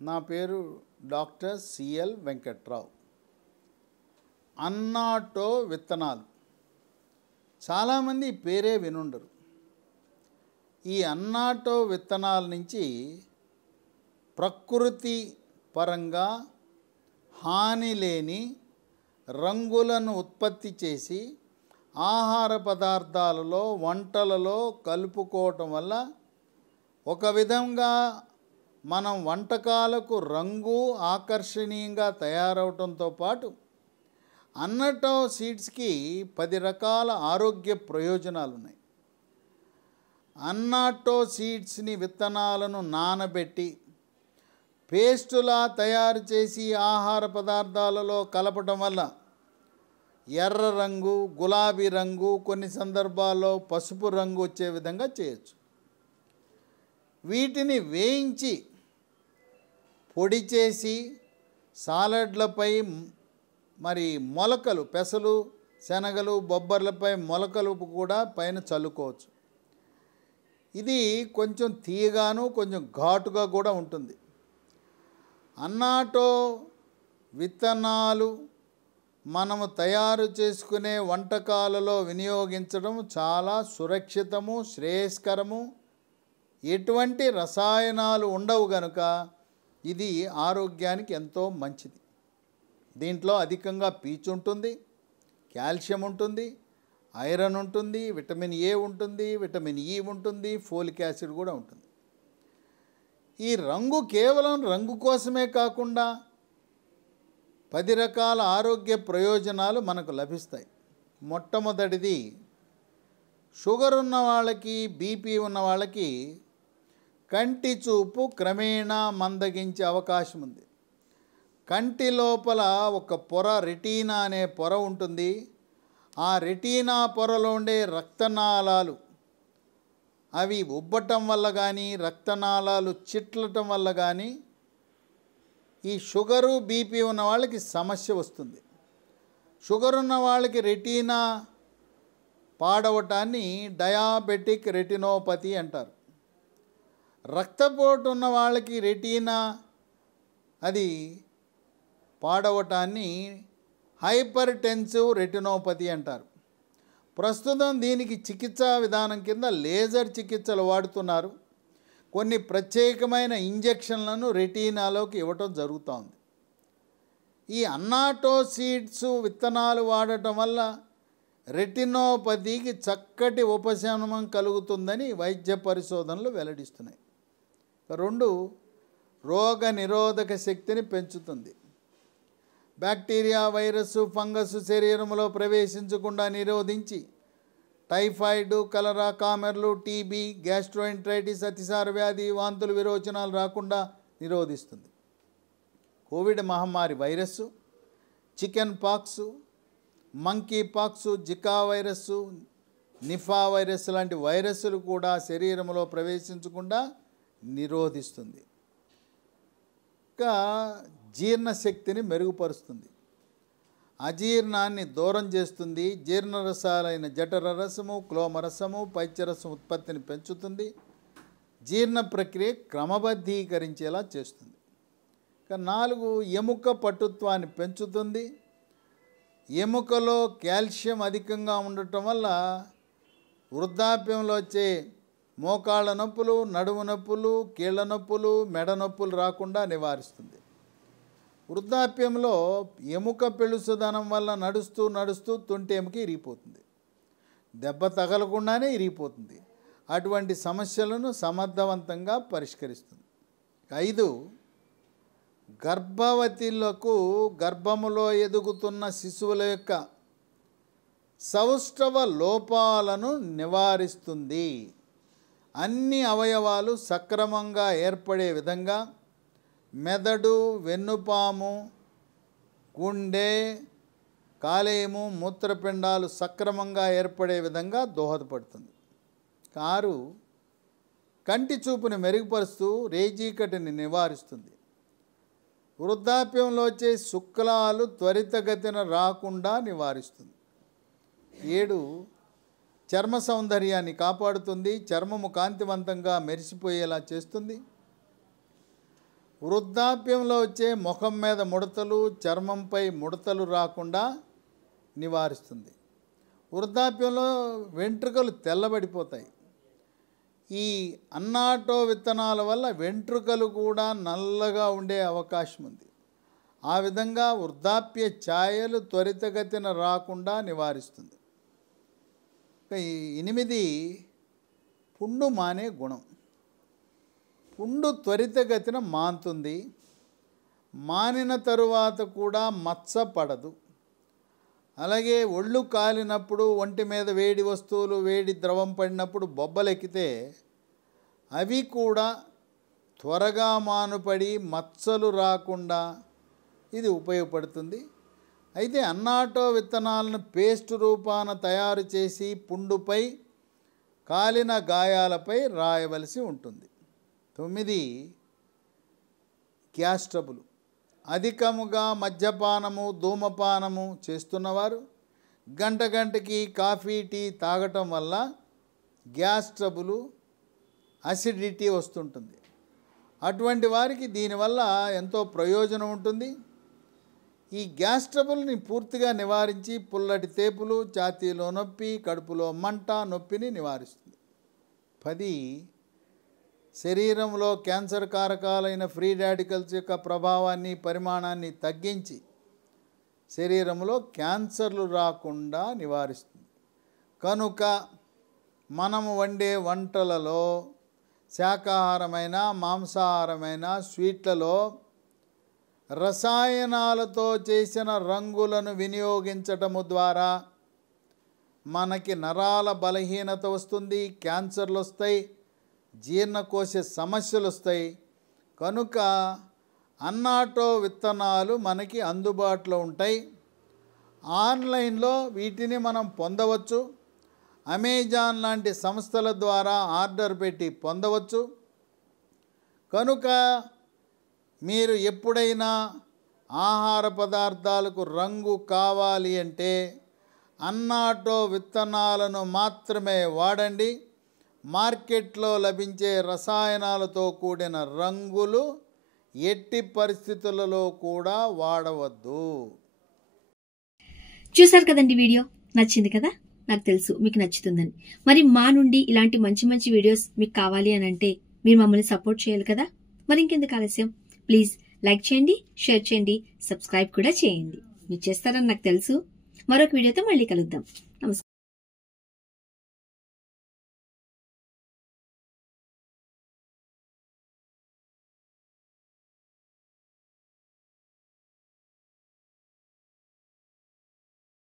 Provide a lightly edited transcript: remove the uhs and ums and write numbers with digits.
నా పేరు doctor CL Venkatrao. అన్నాటో విత్తనాలు చాలామంది ఈ పేరే వినుండరు. ఈ అన్నాటో విత్తనాల నుంచి ప్రకృతి పరంగా హాని లేని రంగులను ఉత్పత్తి చేసి ఆహార పదార్థాలలో వంటలలో కలుపుకోవటం వల్ల ఒక విధంగా మనం వంటకాలకు రంగు ఆకర్షణీయంగా తయారవటంతో పాటు అన్నటో సీడ్స్కి 10 రకాల ఆరోగ్య ప్రయోజనాలు ఉన్నాయి. అన్నాటో సీడ్స్ని విత్తనాలను నానబెట్టి పేస్టులా తయారు చేసి ఆహార పదార్థాలలో కలపడం వల్ల ఎర్ర రంగు, గులాబీ రంగు, కొన్ని సందర్భాల్లో పసుపు రంగు వచ్చే విధంగా చేయొచ్చు. వీటిని వేయించి పొడి చేసి సాలడ్లపై మొలకలు, పెసలు, శనగలు, బొబ్బర్లపై మొలకలు కూడా పైన చల్లుకోవచ్చు. ఇది కొంచెం తీయగాను కొంచెం ఘాటుగా కూడా ఉంటుంది. అన్నాటో విత్తనాలు మనము తయారు చేసుకునే వంటకాలలో వినియోగించడం చాలా సురక్షితము, శ్రేయస్కరము. ఎటువంటి రసాయనాలు ఉండవు కనుక ఇది ఆరోగ్యానికి ఎంతో మంచిది. దీంట్లో అధికంగా పీచు ఉంటుంది, కాల్షియం ఉంటుంది, ఐరన్ ఉంటుంది, విటమిన్ ఏ ఉంటుంది, విటమిన్ ఈ ఉంటుంది, ఫోలిక్ యాసిడ్ కూడా ఉంటుంది. ఈ రంగు కేవలం రంగు కోసమే కాకుండా 10 రకాల ఆరోగ్య ప్రయోజనాలు మనకు లభిస్తాయి. మొట్టమొదటిది, షుగర్ ఉన్న వాళ్ళకి, బీపీ ఉన్న వాళ్ళకి కంటి చూపు క్రమేణా మందగించే అవకాశం ఉంది. కంటి లోపల ఒక పొర, రెటీనా అనే పొర ఉంటుంది. ఆ రెటీనా పొరలో ఉండే రక్తనాళాలు అవి ఉబ్బటం వల్ల కానీ, రక్తనాళాలు చిట్లటం వల్ల కానీ ఈ షుగరు, బీపీ ఉన్న వాళ్ళకి సమస్య వస్తుంది. షుగర్ ఉన్న వాళ్ళకి రెటీనా పాడవటాన్ని డయాబెటిక్ రెటినోపతి అంటారు. రక్తపోటు ఉన్న వాళ్ళకి రెటీనా అది పాడవటాన్ని హైపర్ టెన్సివ్ రెటినోపతి అంటారు. ప్రస్తుతం దీనికి చికిత్సా విధానం కింద లేజర్ చికిత్సలు వాడుతున్నారు. కొన్ని ప్రత్యేకమైన ఇంజెక్షన్లను రెటీనాలోకి ఇవ్వటం జరుగుతోంది. ఈ అన్నాటో సీడ్స్ విత్తనాలు వాడటం వల్ల రెటినోపతికి చక్కటి ఉపశమనం కలుగుతుందని వైద్య పరిశోధనలు వెల్లడిస్తున్నాయి. 2, రోగ నిరోధక శక్తిని పెంచుతుంది. బ్యాక్టీరియా, వైరస్, ఫంగస్ శరీరంలో ప్రవేశించకుండా నిరోధించి టైఫాయిడ్, కలరా, కామెర్లు, టీబీ, గ్యాస్ట్రోఎంట్రైటిస్, అతిసార వ్యాధి, వాంతులు, విరోచనాలు రాకుండా నిరోధిస్తుంది. కోవిడ్ మహమ్మారి virus, chicken pox, monkey pox, Zika virus, Nipah virus లాంటి వైరస్సులు కూడా శరీరంలో ప్రవేశించకుండా నిరోధిస్తుంది. ఇంకా జీర్ణశక్తిని మెరుగుపరుస్తుంది, అజీర్ణాన్ని దూరం చేస్తుంది. జీర్ణరసాలైన జఠర రసము, క్లోమరసము, పైత్యరసం ఉత్పత్తిని పెంచుతుంది. జీర్ణ ప్రక్రియ క్రమబద్ధీకరించేలా చేస్తుంది. ఇక 4, ఎముక పటుత్వాన్ని పెంచుతుంది. ఎముకలో కాల్షియం అధికంగా ఉండటం వల్ల వృద్ధాప్యంలో వచ్చే మోకాళ్ళ నొప్పులు, నడుము నొప్పులు, కీళ్ళ నొప్పులు, మెడ నొప్పులు రాకుండా నివారిస్తుంది. వృద్ధాప్యంలో ఎముక పెళుసుదనం వల్ల నడుస్తూ తుంటి ఎముక ఇరిగిపోతుంది, దెబ్బ తగలకుండానే ఇరిగిపోతుంది. అటువంటి సమస్యలను సమర్థవంతంగా పరిష్కరిస్తుంది. 5, గర్భవతులకు గర్భములో ఎదుగుతున్న శిశువుల యొక్క సౌష్ఠవ లోపాలను నివారిస్తుంది. అన్ని అవయవాలు సక్రమంగా ఏర్పడే విధంగా మెదడు, వెన్నుపాము, గుండె, కాలేయము, మూత్రపిండాలు సక్రమంగా ఏర్పడే విధంగా దోహదపడుతుంది. 6, కంటి చూపుని మెరుగుపరుస్తూ రేజీకటిని నివారిస్తుంది. వృద్ధాప్యంలో వచ్చే శుక్లాలు త్వరితగతిన రాకుండా నివారిస్తుంది. 7, చర్మ సౌందర్యాన్ని కాపాడుతుంది. చర్మము కాంతివంతంగా మెరిసిపోయేలా చేస్తుంది. వృద్ధాప్యంలో వచ్చే ముఖం మీద ముడతలు, చర్మంపై ముడతలు రాకుండా నివారిస్తుంది. వృద్ధాప్యంలో వెంట్రుకలు తెల్లబడిపోతాయి. ఈ అన్నాటో విత్తనాల వల్ల వెంట్రుకలు కూడా నల్లగా ఉండే అవకాశం ఉంది. ఆ విధంగా వృద్ధాప్య ఛాయలు త్వరితగతిన రాకుండా నివారిస్తుంది. 8 పుండు మానే గుణం. పుండు త్వరితగతిన మానుతుంది. మానిన తరువాత కూడా మచ్చ పడదు. అలాగే ఒళ్ళు కాలినప్పుడు, ఒంటి మీద వేడి వస్తువులు, వేడి ద్రవం పడినప్పుడు బొబ్బలెక్కితే అవి కూడా త్వరగా మానుపడి మచ్చలు రాకుండా ఇది ఉపయోగపడుతుంది. అయితే అన్నాటో విత్తనాలను పేస్ట్ రూపాన తయారు చేసి పుండుపై, కాలిన గాయాలపై రాయవలసి ఉంటుంది. 9 గ్యాస్ ట్రబుల్. అధికముగా మద్యపానము, ధూమపానము చేస్తున్నవారు గంటకి కాఫీ, టీ తాగటం వల్ల గ్యాస్ ట్రబుల్, అసిడిటీ వస్తుంటుంది. అటువంటి వారికి దీనివల్ల ఎంతో ప్రయోజనం ఉంటుంది. ఈ గ్యాస్ ట్రబుల్ని పూర్తిగా నివారించి పుల్లటి తేపులు, ఛాతీలో నొప్పి, కడుపులో మంట, నొప్పిని నివారిస్తుంది. 10 శరీరంలో క్యాన్సర్ కారకాలైన ఫ్రీ రాడికల్స్ యొక్క ప్రభావాన్ని, పరిమాణాన్ని తగ్గించి శరీరంలో క్యాన్సర్లు రాకుండా నివారిస్తుంది. కనుక మనము వండే వంటలలో శాకాహారమైన, మాంసాహారమైన, స్వీట్లలో రసాయనాలతో చేసిన రంగులను వినియోగించటము ద్వారా మనకి నరాల బలహీనత వస్తుంది, క్యాన్సర్లు వస్తాయి, జీర్ణకోశ సమస్యలు వస్తాయి. కనుక అన్నాటో విత్తనాలు మనకి అందుబాటులో ఉంటాయి. ఆన్లైన్లో వీటిని మనం పొందవచ్చు. అమెజాన్ లాంటి సంస్థల ద్వారా ఆర్డర్ పెట్టి పొందవచ్చు. కనుక మీరు ఎప్పుడైనా ఆహార పదార్థాలకు రంగు కావాలి అంటే అన్నాటో విత్తనాలను మాత్రమే వాడండి. మార్కెట్లో లభించే రసాయనాలతో కూడిన రంగులు ఎట్టి పరిస్థితులలో కూడా వాడవద్దు. చూసారు కదండి, వీడియో నచ్చింది కదా? నాకు తెలుసు మీకు నచ్చుతుందని. మరి మా నుండి ఇలాంటి మంచి మంచి వీడియోస్ మీకు కావాలి అని అంటే మీరు మమ్మల్ని సపోర్ట్ చేయాలి కదా? మరి ఇంకెందుకు ఆలస్యం, ప్లీజ్ లైక్ చేయండి, షేర్ చేయండి, సబ్స్క్రైబ్ కూడా చేయండి. మీరు చేస్తారని నాకు తెలుసు. మరొక వీడియోతో మళ్ళీ కలుద్దాం.